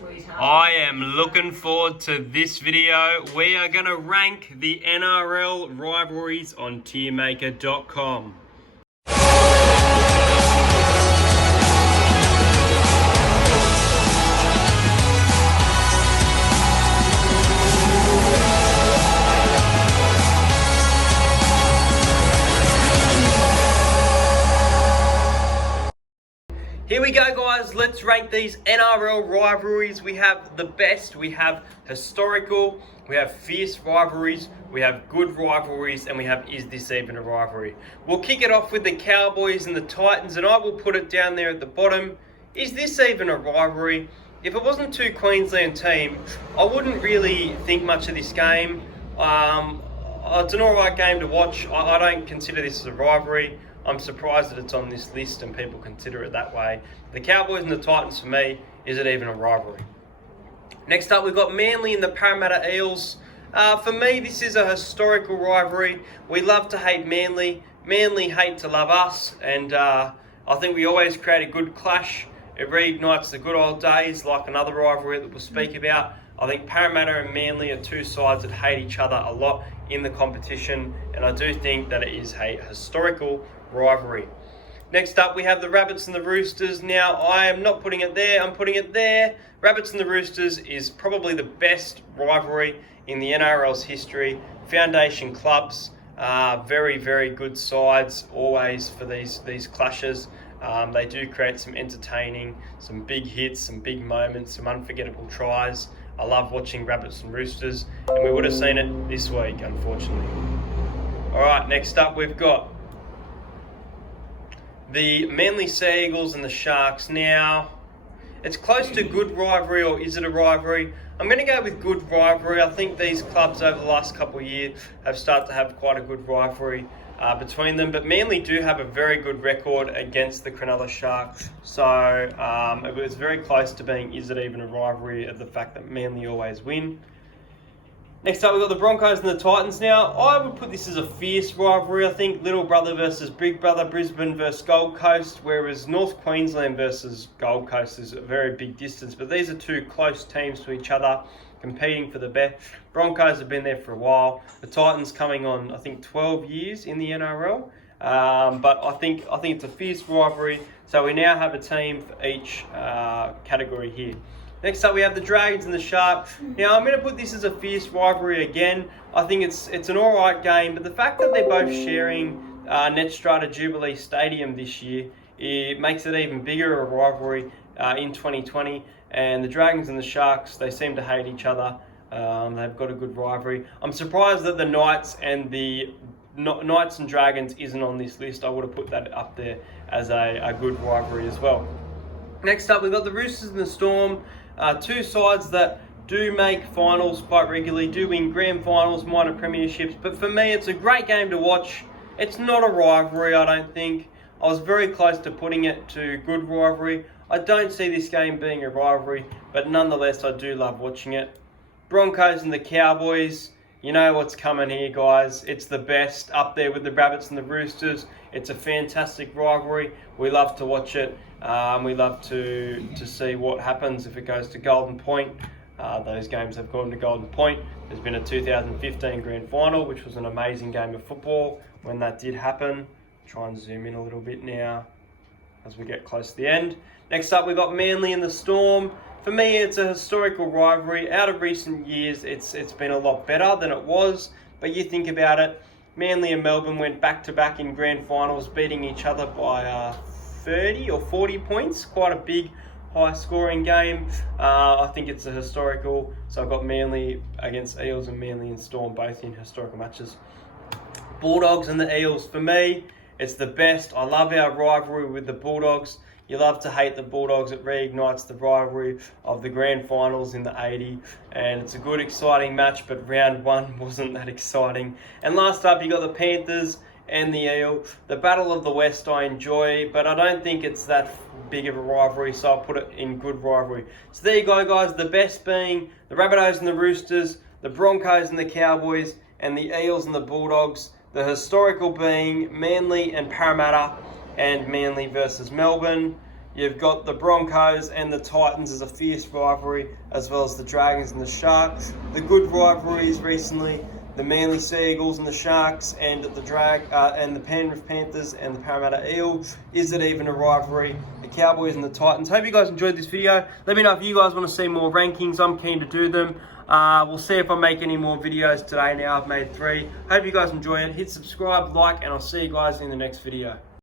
sweetheart. I am looking forward to this video. We are going to rank the NRL rivalries on tiermaker.com. Here we go, guys. Let's rank these NRL rivalries. We have the best, we have historical, we have fierce rivalries, we have good rivalries, and we have is this even a rivalry? We'll kick it off with the Cowboys and the Titans, and I will put it down there at the bottom. Is this even a rivalry? If it wasn't two Queensland teams, I wouldn't really think much of this game. It's an alright game to watch. I don't consider this as a rivalry. I'm surprised that it's on this list and people consider it that way. The Cowboys and the Titans, for me, is it even a rivalry? Next up, we've got Manly and the Parramatta Eels. For me, this is a historical rivalry. We love to hate Manly. Manly hate to love us. And I think we always create a good clash. It reignites the good old days, like another rivalry that we'll speak about. I think Parramatta and Manly are two sides that hate each other a lot in the competition. And I do think that it is a historical rivalry. Next up, we have the Rabbits and the Roosters. Now, I am not putting it there, I'm putting it there. Rabbits and the Roosters is probably the best rivalry in the NRL's history. Foundation clubs, very, very good sides always for these clashes. They do create some entertaining, some big hits, some big moments, some unforgettable tries. I love watching Rabbits and Roosters, and we would have seen it this week, unfortunately. All right, next up, we've got the Manly Sea Eagles and the Sharks. Now, it's close to good rivalry, or is it a rivalry? I'm going to go with good rivalry. I think these clubs over the last couple of years have started to have quite a good rivalry between them. But Manly do have a very good record against the Cronulla Sharks. So it was very close to being, is it even a rivalry, of the fact that Manly always win. Next up, we've got the Broncos and the Titans. Now, I would put this as a fierce rivalry. I think little brother versus big brother, Brisbane versus Gold Coast, whereas North Queensland versus Gold Coast is a very big distance. But these are two close teams to each other, competing for the best. Broncos have been there for a while. The Titans coming on, I think, 12 years in the NRL. But I think it's a fierce rivalry. So we now have a team for each category here. Next up, we have the Dragons and the Sharks. Now, I'm going to put this as a fierce rivalry again. I think it's an alright game, but the fact that they're both sharing Netstrata Jubilee Stadium this year, it makes it even bigger a rivalry in 2020. And the Dragons and the Sharks, they seem to hate each other. They've got a good rivalry. I'm surprised that the Knights and Dragons isn't on this list. I would have put that up there as a good rivalry as well. Next up, we've got the Roosters and the Storm. Two sides that do make finals quite regularly, do win grand finals, minor premierships. But for me, it's a great game to watch. It's not a rivalry, I don't think. I was very close to putting it to good rivalry. I don't see this game being a rivalry, but nonetheless, I do love watching it. Broncos and the Cowboys. You know what's coming here, guys. It's the best, up there with the Rabbits and the Roosters. It's a fantastic rivalry. We love to watch it. We love to see what happens if it goes to Golden Point. Those games have gone to Golden Point. There's been a 2015 Grand Final, which was an amazing game of football when that did happen. Try and zoom in a little bit now as we get close to the end. Next up, we've got Manly and the Storm. For me, it's a historical rivalry. Out of recent years, it's been a lot better than it was. But you think about it, Manly and Melbourne went back-to-back in grand finals, beating each other by 30 or 40 points. Quite a big, high-scoring game. I think it's a historical. So I've got Manly against Eels and Manly and Storm, both in historical matches. Bulldogs and the Eels. For me, it's the best. I love our rivalry with the Bulldogs. You love to hate the Bulldogs. It reignites the rivalry of the grand finals in the 80s. And it's a good, exciting match, but round one wasn't that exciting. And last up, you got the Panthers and the Eel. The Battle of the West I enjoy, but I don't think it's that big of a rivalry, so I'll put it in good rivalry. So there you go, guys. The best being the Rabbitohs and the Roosters, the Broncos and the Cowboys, and the Eels and the Bulldogs. The historical being Manly and Parramatta, and Manly versus Melbourne. You've got the Broncos and the Titans as a fierce rivalry, as well as the Dragons and the Sharks. The good rivalries recently, the Manly Sea Eagles and the Sharks, and the Penrith Panthers and the Parramatta Eels. Is it even a rivalry? The Cowboys and the Titans. Hope you guys enjoyed this video. Let me know if you guys want to see more rankings. I'm keen to do them. We'll see if I make any more videos today. Now I've made 3. Hope you guys enjoy it. Hit subscribe, like, and I'll see you guys in the next video.